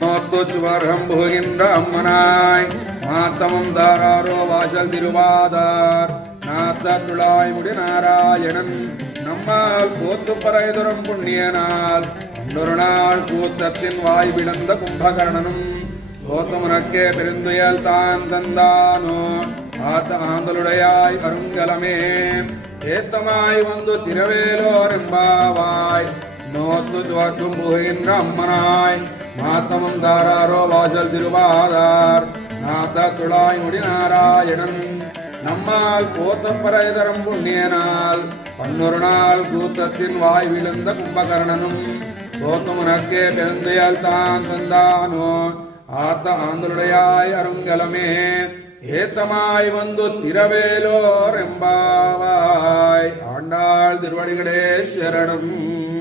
சுவர்கம் புகின்ற அம்மனாய் மாத்தமும் தாராரோ வாசல் திருவாதார் நாத்த துளாய் முடி நாராயணன் நம்மால் கூத்து பறைதுரம் புண்ணியனால் ஒன்றொரு நாள் கூத்தத்தின் வாய் விளந்த கும்பகர்ணனும் கோத்தமுனக்கே பெருந்துயல் தான் தந்தானோ ஆத்த ஆந்தலுடையாய் அருங்கலமே ஏத்தமாய் வந்து திரவேலோரெம்பாவாய் நோத்து துவக்கும் புகின்ற அம்மனாய் மாத்தமும் தாராரோ வாசல் திருவாதார் நாத்த துளாய் முடி நாராயணன் நம்மால் கோத்தப்பறைதரம் புண்ணியனால் பன்னொரு நாள் கூத்தத்தின் வாய் விழுந்த கும்பகர்ணனும் கோத்தமுனக்கே பெருந்துயல் தான் தந்தானோ ஆத்த ஆந்தலுடையாய் அருங்கலமே ஏத்தமாய் வந்து திரவேலோர் எம்பாவாய். ஆண்டாள் திருவடிகளே சரணம்.